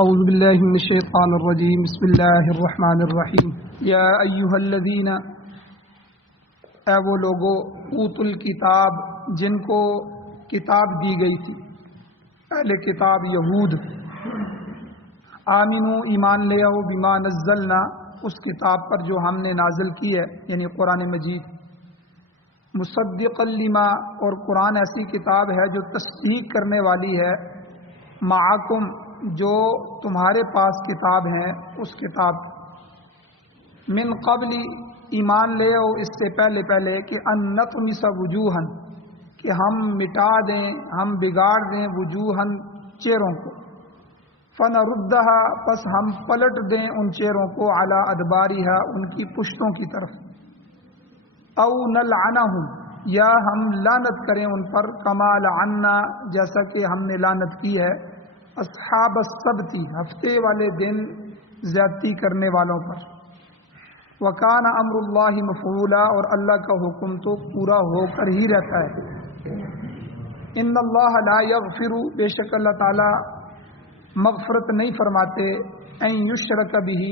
اعوذ باللہ من الشیطان الرجیم بسم اللہ الرحمن الرحیم یا ایہا الذین، اے وہ لوگو، اوتوا الکتاب، جن کو کتاب دی گئی تھی، اہل کتاب یہود، آمنو، ایمان لے آؤ، بما نزلنا، اس کتاب پر جو ہم نے نازل کی ہے، یعنی قرآن مجید، مصدقا لما، اور قرآن ایسی کتاب ہے جو تصدیق کرنے والی ہے، معکم، جو تمہارے پاس کتاب ہیں، اس کتاب من قبل، ایمان لے آؤ اس سے پہلے کہ ان نطمس وجوہن، کہ ہم مٹا دیں، ہم بگاڑ دیں، وجوہن، چہروں کو، فنردھا، پس ہم پلٹ دیں ان چہروں کو، علی ادبارہا، ان کی پشتوں کی طرف، او نلعنہم، یا ہم لعنت کریں ان پر، کما لعنا، جیسا کہ ہم نے لعنت کی ہے اصحاب السبت، ہفتے والے دن زیادتی کرنے والوں پر، وکان امر اللہ مفعولا، اور اللہ کا حکم تو پورا ہو کر ہی رہتا ہے، ان اللہ لا یغفر، بے شک اللہ تعالی مغفرت نہیں فرماتے، ان یشرک بہ،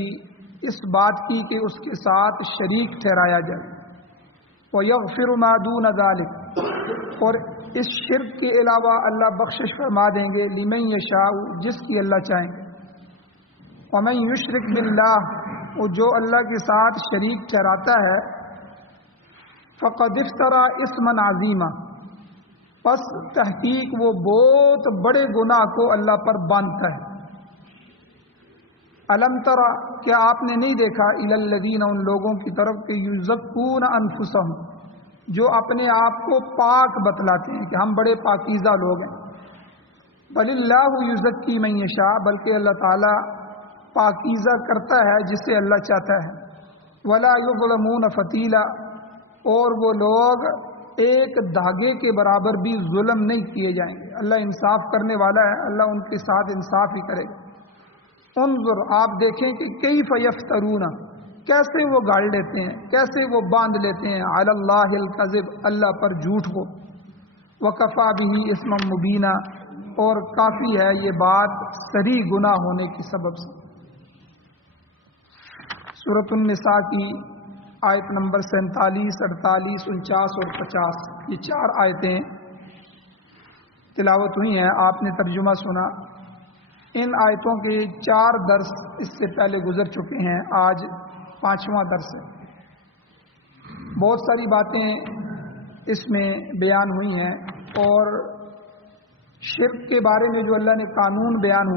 اس بات کی کہ اس کے ساتھ شریک ٹھہرایا جائے، وَيَغْفِرُ مَا دُونَ ذَلِكَ، اور اس شرک کے علاوہ اللہ بخشش فرما دیں گے، لمن یشاء، جس کی اللہ چاہیں گے، وَمَن یشرک باللہ، اور جو اللہ کے ساتھ شریک ٹھہراتا ہے، فقد افترى اثما عظیما، پس تحقیق وہ بہت بڑے گناہ کو اللہ پر باندھتا ہے، الم تر، کیا آپ نے نہیں دیکھا، الی الذین، ان لوگوں کی طرف کہ یزکون انفسہم، جو اپنے آپ کو پاک بتلاتے ہیں کہ ہم بڑے پاکیزہ لوگ ہیں، بل اللہ یزکی من یشاء، بلکہ اللہ تعالی پاکیزہ کرتا ہے جسے اللہ چاہتا ہے، ولا یظلمون فتیلا، اور وہ لوگ ایک دھاگے کے برابر بھی ظلم نہیں کیے جائیں گے، اللہ انصاف کرنے والا ہے، اللہ ان کے ساتھ انصاف ہی کرے گا۔ انظر، آپ دیکھیں کہ کیف یفترون، کیسے وہ گاڑ لیتے ہیں، کیسے وہ باندھ لیتے ہیں، علی اللہ الکذب، اللہ پر جھوٹ کو، وکفی بہ اثما مبینا، اور کافی ہے یہ بات صریح گناہ ہونے کی سبب سے۔ سورۃ النساء کی آیت نمبر 47، 48، 49 اور 50، یہ 4 آیتیں تلاوت ہوئی ہیں، آپ نے ترجمہ سنا۔ ان آیتوں کے 4 درس اس سے پہلے گزر چکے ہیں، آج 5واں درس ہے۔ بہت ساری باتیں اس میں بیان ہوئی ہیں، اور شرک کے بارے میں جو اللہ نے قانون بیان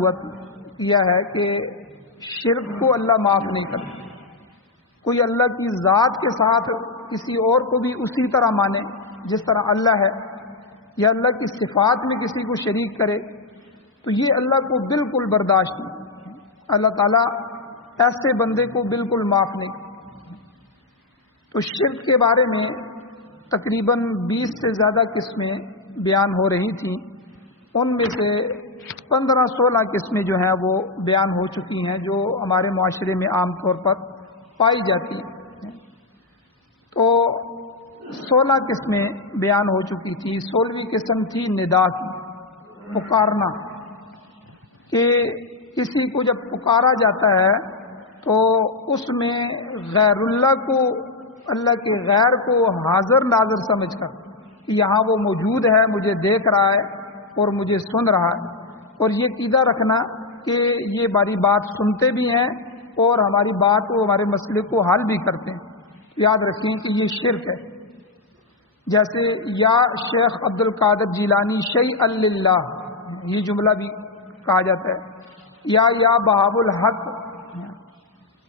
کیا ہے کہ شرک کو اللہ معاف نہیں کرتا، کوئی اللہ کی ذات کے ساتھ کسی اور کو بھی اسی طرح مانے جس طرح اللہ ہے، یا اللہ کی صفات میں کسی کو شریک کرے، تو یہ اللہ کو بالکل برداشت نہیں، اللہ تعالیٰ ایسے بندے کو بالکل معاف نہیں۔ تو شرک کے بارے میں تقریباً 20 سے زیادہ قسمیں بیان ہو رہی تھیں، ان میں سے 15-16 قسمیں جو ہیں وہ بیان ہو چکی ہیں، جو ہمارے معاشرے میں عام طور پر پائی جاتی ہیں۔ تو 16 قسمیں بیان ہو چکی تھی۔ 16ویں قسم تھی ندا کی، پکارنا، کہ کسی کو جب پکارا جاتا ہے تو اس میں غیر اللہ کو، اللہ کے غیر کو حاضر ناظر سمجھ کر کہ یہاں وہ موجود ہے، مجھے دیکھ رہا ہے اور مجھے سن رہا ہے، اور یہ عقیدہ رکھنا کہ یہ ہماری بات سنتے بھی ہیں اور ہماری بات کو، ہمارے مسئلے کو حل بھی کرتے ہیں۔ یاد رکھیں کہ یہ شرک ہے۔ جیسے یا شیخ عبد القادر جیلانی شیئا للہ، یہ جملہ بھی کہا جاتا ہے، یا بہاء الحق،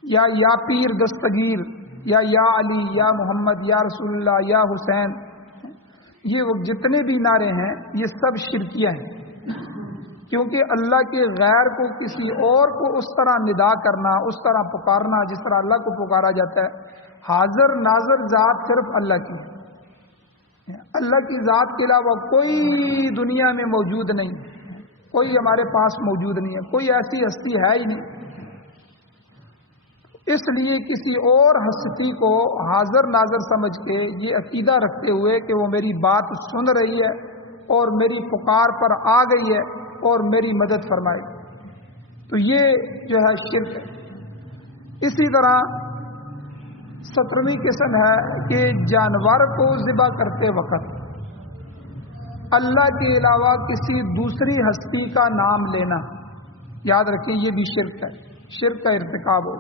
یا پیر دستگیر، یا علی، یا محمد، یا رسول اللہ، یا حسین، یہ وہ جتنے بھی نعرے ہیں یہ سب شرکیہ ہیں، کیونکہ اللہ کے غیر کو کسی اور کو اس طرح ندا کرنا، اس طرح پکارنا جس طرح اللہ کو پکارا جاتا ہے۔ حاضر ناظر ذات صرف اللہ کی ہے، اللہ کی ذات کے علاوہ کوئی دنیا میں موجود نہیں، کوئی ہمارے پاس موجود نہیں ہے، کوئی ایسی ہستی ہے ہی نہیں۔ اس لیے کسی اور ہستی کو حاضر ناظر سمجھ کے یہ عقیدہ رکھتے ہوئے کہ وہ میری بات سن رہی ہے اور میری پکار پر آ گئی ہے اور میری مدد فرمائے، تو یہ جو ہے شرک ہے۔ اسی طرح 17ویں قسم ہے کہ جانور کو ذبح کرتے وقت اللہ کے علاوہ کسی دوسری ہستی کا نام لینا، یاد رکھیں یہ بھی شرک ہے، شرک کا ارتکاب ہو۔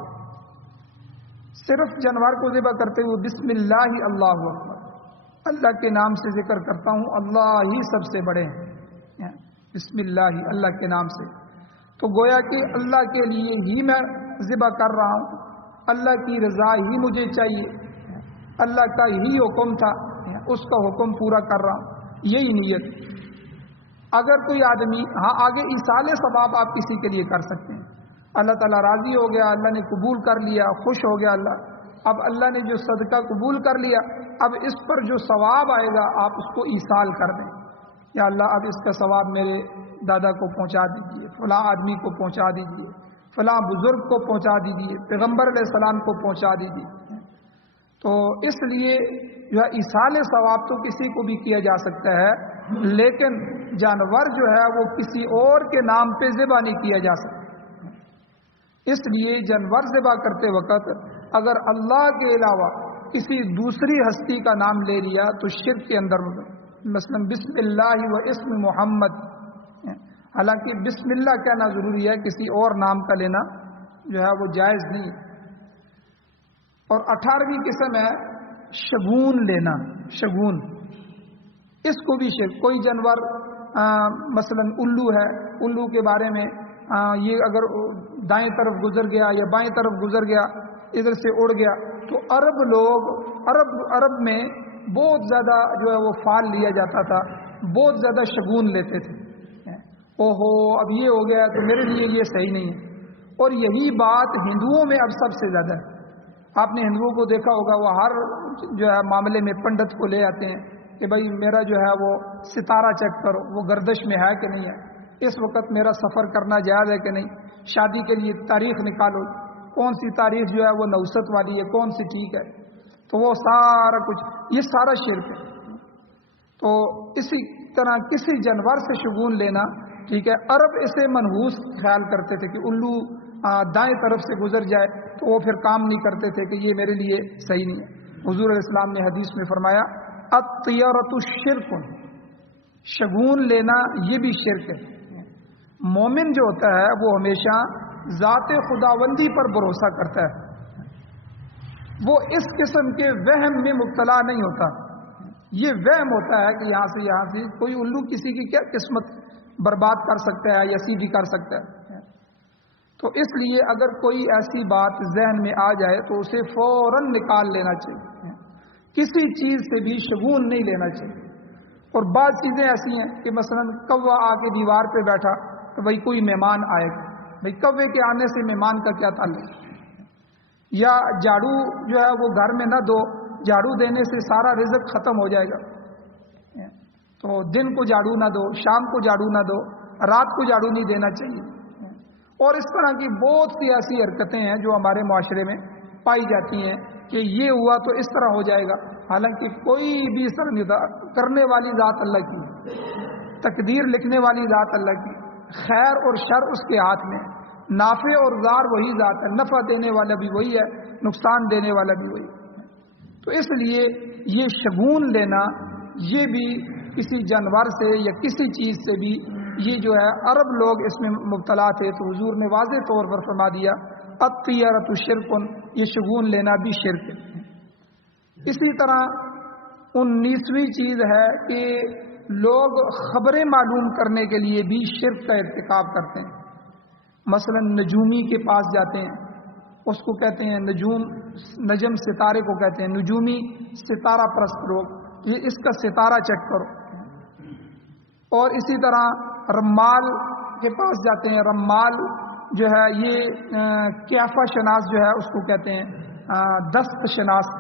صرف جانور کو ذبح کرتے ہوئے بسم اللہ اللہ اکبر، اللہ کے نام سے ذکر کرتا ہوں، اللہ ہی سب سے بڑے ہیں، بسم اللہ اللہ کے نام سے، تو گویا کہ اللہ کے لیے ہی میں ذبح کر رہا ہوں، اللہ کی رضا ہی مجھے چاہیے، اللہ کا ہی حکم تھا، اس کا حکم پورا کر رہا ہوں، یہی نیت۔ اگر کوئی آدمی آگے ایصال ثواب آپ کسی کے لیے کر سکتے ہیں، اللہ تعالیٰ راضی ہو گیا، اللہ نے قبول کر لیا، خوش ہو گیا اللہ، اب اللہ نے جو صدقہ قبول کر لیا، اب اس پر جو ثواب آئے گا آپ اس کو ایصال کر دیں، یا اللہ اب اس کا ثواب میرے دادا کو پہنچا دیجیے، فلاں آدمی کو پہنچا دیجیے، فلاں بزرگ کو پہنچا دیجیے، پیغمبر علیہ السلام کو پہنچا دیجیے۔ تو اس لیے جو ہے ایصال ثواب تو کسی کو بھی کیا جا سکتا ہے، لیکن جانور جو ہے وہ کسی اور کے نام پہ ذبح نہیں کیا جا سکتا۔ اس لیے جانور ذبح کرتے وقت اگر اللہ کے علاوہ کسی دوسری ہستی کا نام لے لیا تو شرک کے اندر، مثلا بسم اللہ و اسم محمد، حالانکہ بسم اللہ کہنا ضروری ہے، کسی اور نام کا لینا جو ہے وہ جائز نہیں۔ اور 18ویں قسم ہے شگون لینا، شگون، اس کو بھی شرک۔ کوئی جانور مثلا الو ہے، الو کے بارے میں یہ اگر دائیں طرف گزر گیا یا بائیں طرف گزر گیا، ادھر سے اڑ گیا، تو عرب لوگ عرب میں بہت زیادہ جو ہے وہ فال لیا جاتا تھا، بہت زیادہ شگون لیتے تھے، اوہو اب یہ ہو گیا تو میرے لیے یہ صحیح نہیں ہے۔ اور یہی بات ہندوؤں میں اب سب سے زیادہ ہے۔ آپ نے ہندوؤں کو دیکھا ہوگا، وہ ہر جو ہے معاملے میں پنڈت کو لے آتے ہیں کہ بھائی میرا جو ہے وہ ستارہ چیک کرو، وہ گردش میں ہے کہ نہیں ہے، اس وقت میرا سفر کرنا جائز ہے کہ نہیں، شادی کے لیے تاریخ نکالو، کون سی تاریخ جو ہے وہ نوست والی ہے، کون سی ٹھیک ہے، تو وہ سارا کچھ، یہ سارا شرک ہے۔ تو اسی طرح کسی جانور سے شگون لینا ٹھیک ہے، عرب اسے منحوس خیال کرتے تھے کہ الو دائیں طرف سے گزر جائے تو وہ پھر کام نہیں کرتے تھے کہ یہ میرے لیے صحیح نہیں ہے۔ حضور علیہ السلام نے حدیث میں فرمایا الطیرۃ شرک، شگون لینا یہ بھی شرک ہے۔ مومن جو ہوتا ہے وہ ہمیشہ ذات خداوندی پر بھروسہ کرتا ہے، وہ اس قسم کے وہم میں مبتلا نہیں ہوتا۔ یہ وہم ہوتا ہے کہ یہاں سے کوئی الو کسی کی کیا قسمت برباد کر سکتا ہے یا سیدھی کر سکتا ہے۔ تو اس لیے اگر کوئی ایسی بات ذہن میں آ جائے تو اسے فوراً نکال لینا چاہیے، کسی چیز سے بھی شگون نہیں لینا چاہیے۔ اور بعض چیزیں ایسی ہیں کہ مثلا کوا آ کے دیوار پہ بیٹھا تو بھائی کوئی مہمان آئے گا، بھائی کوے کے آنے سے مہمان کا کیا تعلق، یا جھاڑو جو ہے وہ گھر میں نہ دو، جھاڑو دینے سے سارا رزق ختم ہو جائے گا، تو دن کو جھاڑو نہ دو، شام کو جھاڑو نہ دو، رات کو جھاڑو نہیں دینا چاہیے۔ اور اس طرح کی بہت سی ایسی حرکتیں ہیں جو ہمارے معاشرے میں پائی جاتی ہیں کہ یہ ہوا تو اس طرح ہو جائے گا، حالانکہ کوئی بھی اس طرح نہیں، کرنے والی ذات اللہ کی، تقدیر لکھنے والی ذات اللہ کی، خیر اور شر اس کے ہاتھ میں، نافع اور ضار وہی ذات ہے، نفع دینے والا بھی وہی ہے، نقصان دینے والا بھی وہی ہے۔ تو اس لیے یہ شگون لینا یہ بھی کسی جانور سے یا کسی چیز سے بھی، یہ جو ہے عرب لوگ اس میں مبتلا تھے، تو حضور نے واضح طور پر فرما دیا الطیرۃ شرک، یہ شگون لینا بھی شرک ہے۔ اسی طرح 19ویں چیز ہے کہ لوگ خبریں معلوم کرنے کے لیے بھی شرک کا ارتکاب کرتے ہیں۔ مثلا نجومی کے پاس جاتے ہیں، اس کو کہتے ہیں نجم، ستارے کو کہتے ہیں نجومی، ستارہ پرست لوگ، یہ اس کا ستارہ چیک کرو۔ اور اسی طرح رمال کے پاس جاتے ہیں، رمال جو ہے یہ کیفہ شناس جو ہے اس کو کہتے ہیں دست شناس،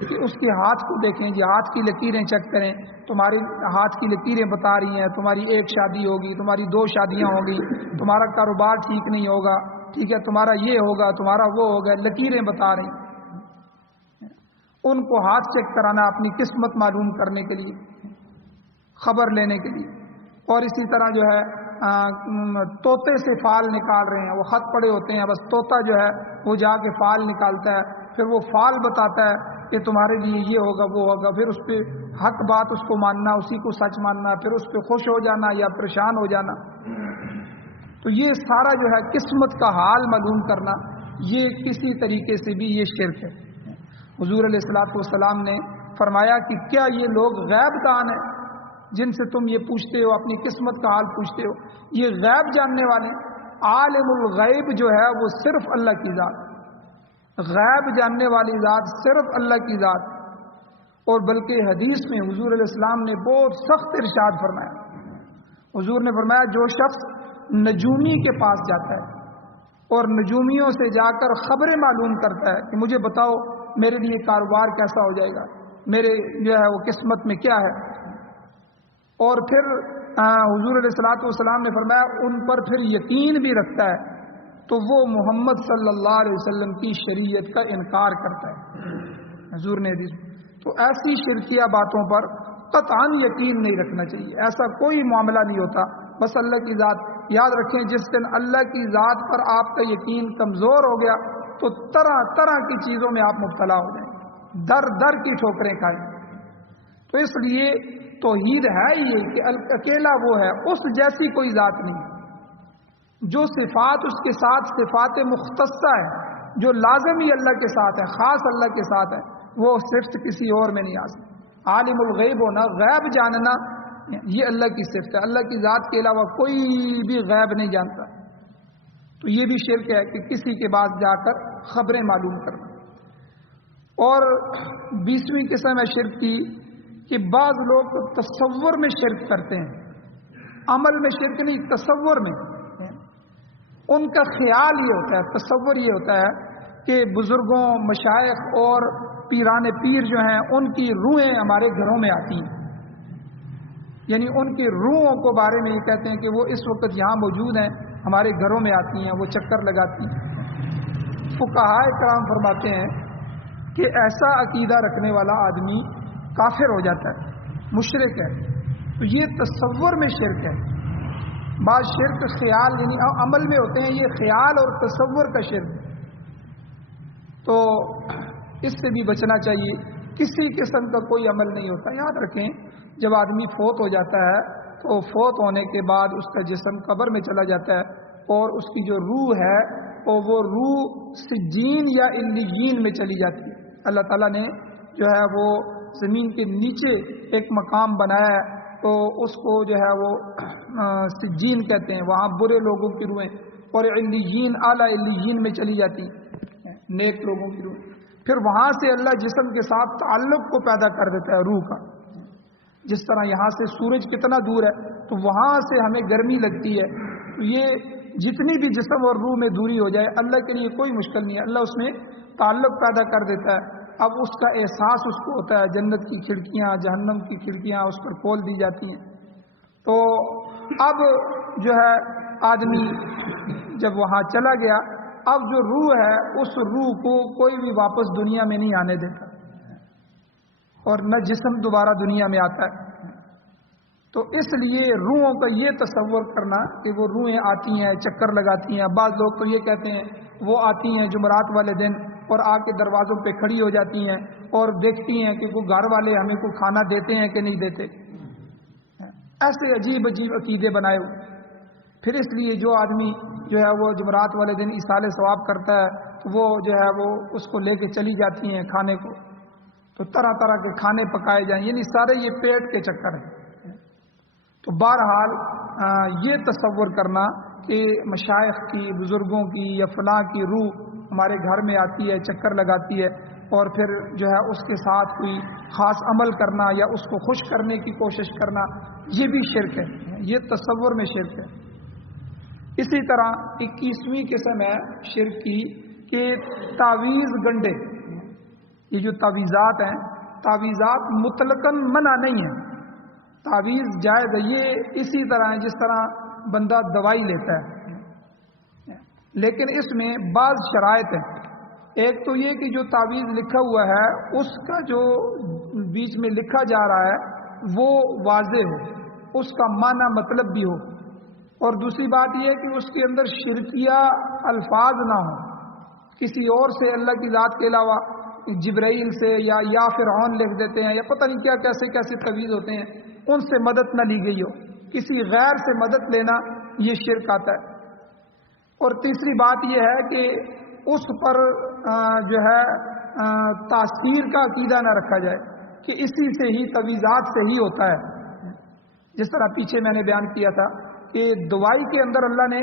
کہ اس کے ہاتھ کو دیکھیں، جی ہاتھ کی لکیریں چیک کریں، تمہاری ہاتھ کی لکیریں بتا رہی ہیں تمہاری 1 شادی ہوگی، تمہاری 2 شادیاں ہوگی، تمہارا کاروبار ٹھیک نہیں ہوگا، ٹھیک ہے، تمہارا یہ ہوگا، تمہارا وہ ہوگا، لکیریں بتا رہی ہیں۔ ان کو ہاتھ چیک کرانا اپنی قسمت معلوم کرنے کے لیے، خبر لینے کے لیے۔ اور اسی طرح جو ہے طوطے سے فال نکال رہے ہیں، وہ خط پڑے ہوتے ہیں، بس طوطا جو ہے وہ جا کے فال نکالتا ہے، پھر وہ فال بتاتا ہے کہ تمہارے لیے یہ ہوگا وہ ہوگا، پھر اس پہ حق بات اس کو ماننا، اسی کو سچ ماننا، پھر اس پہ خوش ہو جانا یا پریشان ہو جانا۔ تو یہ سارا جو ہے قسمت کا حال معلوم کرنا، یہ کسی طریقے سے بھی یہ شرک ہے۔ حضور علیہ الصلوۃ والسلام نے فرمایا کہ کیا یہ لوگ غیب دان ہیں جن سے تم یہ پوچھتے ہو، اپنی قسمت کا حال پوچھتے ہو؟ یہ غیب جاننے والے، عالم الغیب جو ہے وہ صرف اللہ کی ذات، غیب جاننے والی ذات صرف اللہ کی ذات۔ اور بلکہ حدیث میں حضور علیہ السلام نے بہت سخت ارشاد فرمایا، حضور نے فرمایا جو شخص نجومی کے پاس جاتا ہے اور نجومیوں سے جا کر خبریں معلوم کرتا ہے کہ مجھے بتاؤ میرے لیے کاروبار کیسا ہو جائے گا، میرے جو ہے وہ قسمت میں کیا ہے، اور پھر حضور علیہ الصلوۃ والسلام نے فرمایا ان پر پھر یقین بھی رکھتا ہے، تو وہ محمد صلی اللہ علیہ وسلم کی شریعت کا انکار کرتا ہے۔ حضور نے حدیث، تو ایسی شرکیہ باتوں پر قطعاً یقین نہیں رکھنا چاہیے، ایسا کوئی معاملہ نہیں ہوتا۔ بس اللہ کی ذات یاد رکھیں، جس دن اللہ کی ذات پر آپ کا یقین کمزور ہو گیا تو طرح طرح کی چیزوں میں آپ مبتلا ہو جائیں گے، در در کی ٹھوکریں کھائیں۔ تو اس لیے توحید ہے یہ کہ اکیلا وہ ہے، اس جیسی کوئی ذات نہیں، جو صفات اس کے ساتھ صفات مختصہ ہے، جو لازم ہی اللہ کے ساتھ ہے، خاص اللہ کے ساتھ ہے، وہ صفت کسی اور میں نہیں آ سکتی۔ عالم الغیب ہونا، غیب جاننا، یہ اللہ کی صفت ہے، اللہ کی ذات کے علاوہ کوئی بھی غیب نہیں جانتا۔ تو یہ بھی شرک ہے کہ کسی کے بعد جا کر خبریں معلوم کرنا۔ اور 20ویں قسم ہے شرک کی کہ بعض لوگ تصور میں شرک کرتے ہیں، عمل میں شرک نہیں، تصور میں۔ ان کا خیال یہ ہوتا ہے، تصور یہ ہوتا ہے کہ بزرگوں، مشائخ اور پیران پیر جو ہیں ان کی روحیں ہمارے گھروں میں آتی ہیں، یعنی ان کی روحوں کو بارے میں یہ کہتے ہیں کہ وہ اس وقت یہاں موجود ہیں، ہمارے گھروں میں آتی ہیں، وہ چکر لگاتی ہیں۔ فقہائے کرام فرماتے ہیں کہ ایسا عقیدہ رکھنے والا آدمی کافر ہو جاتا ہے، مشرک ہے۔ تو یہ تصور میں شرک ہے۔ بعض شرک خیال یعنی عمل میں ہوتے ہیں، یہ خیال اور تصور کا شرک ہے، تو اس سے بھی بچنا چاہیے۔ کسی قسم کا کوئی عمل نہیں ہوتا۔ یاد رکھیں، جب آدمی فوت ہو جاتا ہے تو فوت ہونے کے بعد اس کا جسم قبر میں چلا جاتا ہے اور اس کی جو روح ہے وہ روح سجین یا علیین میں چلی جاتی ہے۔ اللہ تعالیٰ نے جو ہے وہ زمین کے نیچے ایک مقام بنایا ہے، تو اس کو جو ہے وہ سجین کہتے ہیں، وہاں برے لوگوں کی روحیں، اور علیین اعلیٰ علیین میں چلی جاتی نیک لوگوں کی روح۔ پھر وہاں سے اللہ جسم کے ساتھ تعلق کو پیدا کر دیتا ہے روح کا۔ جس طرح یہاں سے سورج کتنا دور ہے تو وہاں سے ہمیں گرمی لگتی ہے، تو یہ جتنی بھی جسم اور روح میں دوری ہو جائے اللہ کے لیے کوئی مشکل نہیں ہے، اللہ اس میں تعلق پیدا کر دیتا ہے۔ اب اس کا احساس اس کو ہوتا ہے، جنت کی کھڑکیاں، جہنم کی کھڑکیاں اس پر کھول دی جاتی ہیں۔ تو اب جو ہے آدمی جب وہاں چلا گیا، اب جو روح ہے اس روح کو کوئی بھی واپس دنیا میں نہیں آنے دیتا، اور نہ جسم دوبارہ دنیا میں آتا ہے۔ تو اس لیے روحوں کا یہ تصور کرنا کہ وہ روحیں آتی ہیں، چکر لگاتی ہیں، بعض لوگ تو یہ کہتے ہیں وہ آتی ہیں جمعرات والے دن اور آ کے دروازوں پہ کھڑی ہو جاتی ہیں اور دیکھتی ہیں کہ وہ گھر والے ہمیں کوئی کھانا دیتے ہیں کہ نہیں دیتے۔ ایسے عجیب عجیب عقیدے بنائے ہوئے۔ پھر اس لیے جو آدمی جو ہے وہ جمعرات والے دن ایصال ثواب کرتا ہے تو وہ جو ہے وہ اس کو لے کے چلی جاتی ہیں کھانے کو، تو طرح طرح کے کھانے پکائے جائیں، یعنی سارے یہ پیٹ کے چکر ہیں۔ تو بہرحال یہ تصور کرنا کہ مشائخ کی، بزرگوں کی یا فلاں کی روح ہمارے گھر میں آتی ہے، چکر لگاتی ہے، اور پھر جو ہے اس کے ساتھ کوئی خاص عمل کرنا یا اس کو خوش کرنے کی کوشش کرنا، یہ بھی شرک ہے، یہ تصور میں شرک ہے۔ اسی طرح 21ویں قسم ہے شرک کی کہ تعویذ گنڈے، یہ جو تعویذات ہیں، تعویذات مطلقاً منع نہیں ہیں، تعویذ جائز ہے۔ یہ اسی طرح ہے جس طرح بندہ دوائی لیتا ہے، لیکن اس میں بعض شرائط ہیں۔ ایک تو یہ کہ جو تعویذ لکھا ہوا ہے اس کا جو بیچ میں لکھا جا رہا ہے وہ واضح ہو، اس کا معنی مطلب بھی ہو، اور دوسری بات یہ ہے کہ اس کے اندر شرکیہ الفاظ نہ ہوں، کسی اور سے اللہ کی ذات کے علاوہ جبرائیل سے یا فرعون لکھ دیتے ہیں یا پتہ نہیں کیا کیسے کیسے تعویذ ہوتے ہیں، ان سے مدد نہ لی گئی ہو، کسی غیر سے مدد لینا یہ شرک آتا ہے۔ اور تیسری بات یہ ہے کہ اس پر جو ہے تاثیر کا عقیدہ نہ رکھا جائے کہ اسی سے ہی تعویذات سے ہی ہوتا ہے، جس طرح پیچھے میں نے بیان کیا تھا کہ دوائی کے اندر اللہ نے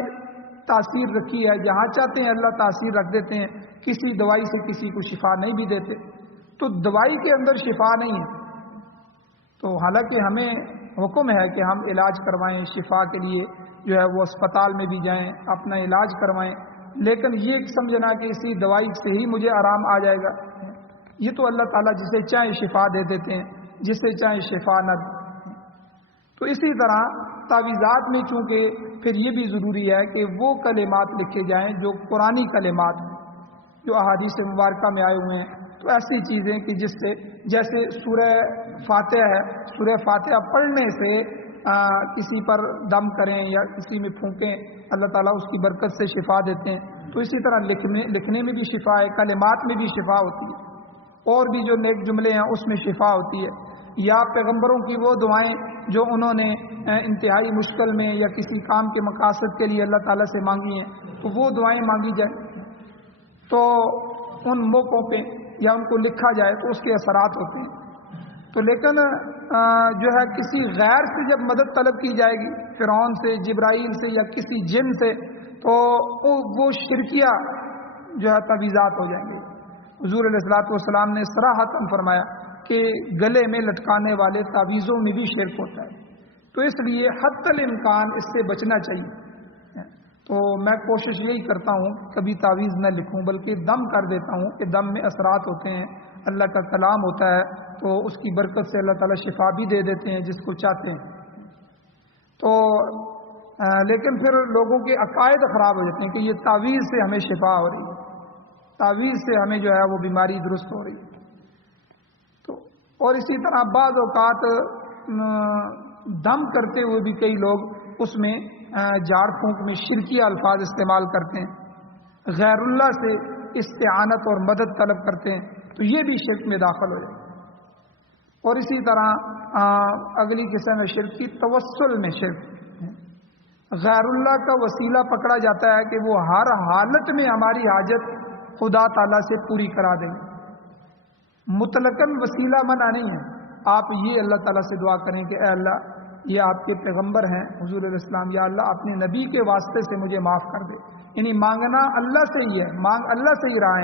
تاثیر رکھی ہے، جہاں چاہتے ہیں اللہ تاثیر رکھ دیتے ہیں، کسی دوائی سے کسی کو شفا نہیں بھی دیتے، تو دوائی کے اندر شفا نہیں ہے۔ تو حالانکہ ہمیں حکم ہے کہ ہم علاج کروائیں، شفا کے لیے جو ہے وہ اسپتال میں بھی جائیں، اپنا علاج کروائیں، لیکن یہ سمجھنا کہ اسی دوائی سے ہی مجھے آرام آ جائے گا، یہ تو اللہ تعالیٰ جسے چاہے شفا دے دیتے ہیں، جسے چاہے شفا نہ دے۔ تو اسی طرح تعویذات میں چونکہ پھر یہ بھی ضروری ہے کہ وہ کلمات لکھے جائیں جو قرآنی کلمات ہیں، جو احادیث مبارکہ میں آئے ہوئے ہیں۔ تو ایسی چیزیں کہ جس سے جیسے سورہ فاتحہ ہے، سورہ فاتحہ پڑھنے سے کسی پر دم کریں یا کسی میں پھونکیں، اللہ تعالیٰ اس کی برکت سے شفا دیتے ہیں۔ تو اسی طرح لکھنے میں بھی شفا ہے، کلمات میں بھی شفا ہوتی ہے، اور بھی جو نیک جملے ہیں اس میں شفا ہوتی ہے، یا پیغمبروں کی وہ دعائیں جو انہوں نے انتہائی مشکل میں یا کسی کام کے مقاصد کے لیے اللہ تعالیٰ سے مانگی ہیں، تو وہ دعائیں مانگی جائیں، تو ان موقعوں پہ یا ان کو لکھا جائے تو اس کے اثرات ہوتے ہیں۔ تو لیکن جو ہے کسی غیر سے جب مدد طلب کی جائے گی، فرعون سے، جبرائیل سے یا کسی جن سے، تو وہ شرکیہ جو ہے تعویذات ہو جائیں گے۔ حضور علیہ الصلوۃ والسلام نے صراحتاً فرمایا کہ گلے میں لٹکانے والے تعویذوں میں بھی شرک ہوتا ہے، تو اس لیے حتی الامکان اس سے بچنا چاہیے۔ تو میں کوشش یہی کرتا ہوں کبھی تعویذ نہ لکھوں، بلکہ دم کر دیتا ہوں کہ دم میں اثرات ہوتے ہیں، اللہ کا کلام ہوتا ہے، تو اس کی برکت سے اللہ تعالیٰ شفا بھی دے دیتے ہیں جس کو چاہتے ہیں۔ تو لیکن پھر لوگوں کے عقائد خراب ہو جاتے ہیں کہ یہ تعویذ سے ہمیں شفا ہو رہی ہے، تعویذ سے ہمیں جو ہے وہ بیماری درست ہو رہی ہے۔ تو اور اسی طرح بعض اوقات دم کرتے ہوئے بھی کئی لوگ اس میں جھاڑ پھونک میں شرکیہ الفاظ استعمال کرتے ہیں، غیر اللہ سے استعانت اور مدد طلب کرتے ہیں، تو یہ بھی شرک میں داخل ہو جائے۔ اور اسی طرح اگلی قسم ہے شرک کی توسل میں شرک، غیر اللہ کا وسیلہ پکڑا جاتا ہے کہ وہ ہر حالت میں ہماری حاجت خدا تعالیٰ سے پوری کرا دیں گے۔ مطلقاً وسیلہ منع نہیں ہے، آپ یہ اللہ تعالیٰ سے دعا کریں کہ اے اللہ یہ آپ کے پیغمبر ہیں حضور علیہ السلام، یا اللہ اپنے نبی کے واسطے سے مجھے معاف کر دے، یعنی مانگنا اللہ سے ہی ہے، مانگ اللہ سے ہی رہے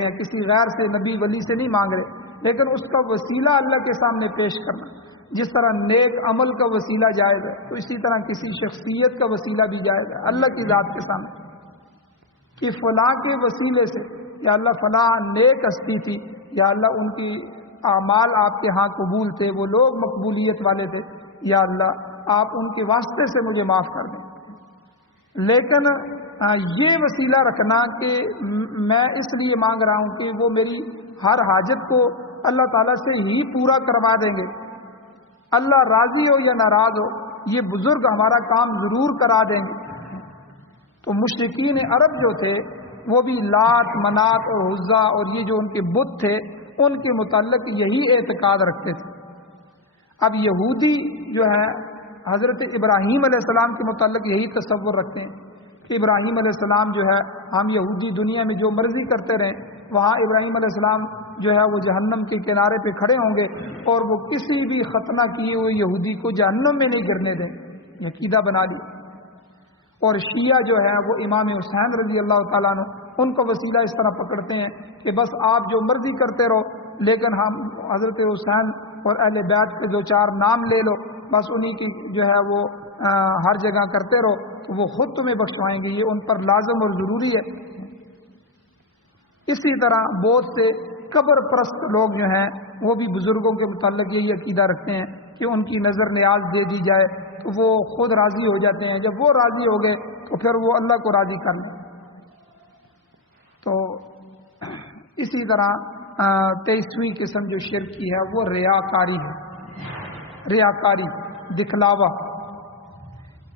ہیں، کسی غیر سے، نبی ولی سے نہیں مانگ رہے، لیکن اس کا وسیلہ اللہ کے سامنے پیش کرنا، جس طرح نیک عمل کا وسیلہ جائز ہے، تو اسی طرح کسی شخصیت کا وسیلہ بھی جائز ہے اللہ کی ذات کے سامنے، کہ فلاں کے وسیلے سے یا اللہ فلاں نیک ہستی تھی، یا اللہ ان کی اعمال آپ کے ہاں قبول تھے، وہ لوگ مقبولیت والے تھے، یا اللہ آپ ان کے واسطے سے مجھے معاف کر دیں۔ لیکن یہ وسیلہ رکھنا کہ میں اس لیے مانگ رہا ہوں کہ وہ میری ہر حاجت کو اللہ تعالیٰ سے ہی پورا کروا دیں گے، اللہ راضی ہو یا ناراض ہو یہ بزرگ ہمارا کام ضرور کرا دیں گے۔ تو مشرکین عرب جو تھے وہ بھی لات، منات اور عزا اور یہ جو ان کے بت تھے ان کے متعلق یہی اعتقاد رکھتے تھے۔ اب یہودی جو ہے حضرت ابراہیم علیہ السلام کے متعلق یہی تصور رکھتے ہیں کہ ابراہیم علیہ السلام جو ہے، ہم یہودی دنیا میں جو مرضی کرتے رہیں، وہاں ابراہیم علیہ السلام جو ہے وہ جہنم کے کنارے پہ کھڑے ہوں گے اور وہ کسی بھی ختنہ کیے ہوئے یہودی کو جہنم میں نہیں گرنے دیں، یہ عقیدہ بنا لی۔ اور شیعہ جو ہے وہ امام حسین رضی اللہ تعالیٰ عنہ ان کا وسیلہ اس طرح پکڑتے ہیں کہ بس آپ جو مرضی کرتے رہو، لیکن ہم حضرت حسین اور اہل بیت کے دو چار نام لے لو، بس انہی کی جو ہے وہ ہر جگہ کرتے رہو تو وہ خود تمہیں بخشوائیں گے، یہ ان پر لازم اور ضروری ہے۔ اسی طرح بہت سے قبر پرست لوگ جو ہیں وہ بھی بزرگوں کے متعلق یہی عقیدہ رکھتے ہیں کہ ان کی نظر نیاز دے دی جائے تو وہ خود راضی ہو جاتے ہیں، جب وہ راضی ہو گئے تو پھر وہ اللہ کو راضی کر لیں۔ تو اسی طرح 23ویں قسم جو شرک کی ہے وہ ریاکاری ہے، ریاکاری، دکھلاوا۔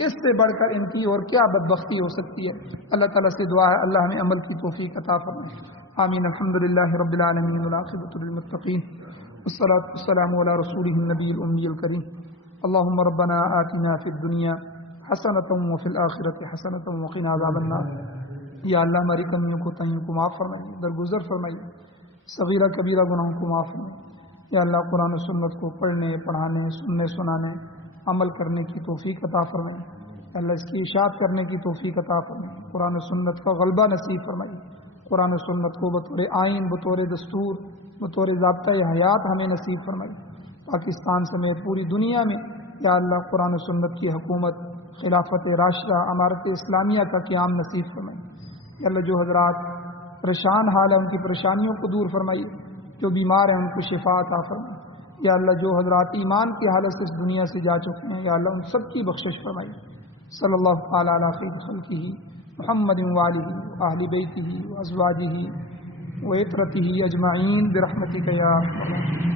اس سے بڑھ کر ان کی اور کیا بدبختی ہو سکتی ہے. اللہ تعالیٰ سے دعا ہے اللہ ہمیں عمل کی توفیق عطا فرمائے. آمین. الحمدللہ رب العالمین والعاقبۃ للمتقین والصلاۃ والسلام علی رسولہ النبی الامی الکریم. اللهم ربنا آتنا فی الدنیا حسنۃ وفی الآخرۃ حسنۃ وقنا عذاب النار. یا اللہ ہماری کمیوں کو تائیوں کو معاف فرمائیے, درگزر فرمائیے, صغیرہ کبیرہ گناہوں کو معاف فرمائیے. یا اللہ قرآن و سنت کو پڑھنے, پڑھانے, سننے, سنانے, عمل کرنے کی توفیق عطا فرمائیے. اللہ اس کی اشاعت کرنے کی توفیق عطا فرمائیے. قرآن و سنت کا غلبہ نصیب فرمائیے. قرآن و سنت کو بطور آئین, بطور دستور, بطور ضابطۂ حیات ہمیں نصیب فرمائیے. پاکستان سمیت پوری دنیا میں یا اللہ قرآن و سنت کی حکومت, خلافت راشدہ, امارت اسلامیہ کا قیام نصیب فرمائیے. یا اللہ جو حضرات پریشان حال ہیں ان کی پریشانیوں کو دور فرمائیے, جو بیمار ہیں ان کو شفا عطا فرمائیے. یا اللہ جو حضرات ایمان کی حالت سے اس دنیا سے جا چکے ہیں یا اللہ ان سب کی بخشش فرمائیے. صلی اللہ تعالیٰ علی خیر خلقہ محمد وآلہ وآل بیتہ وازواجہ وعترتہ اجمعین برحمتک یا ارحم الراحمین.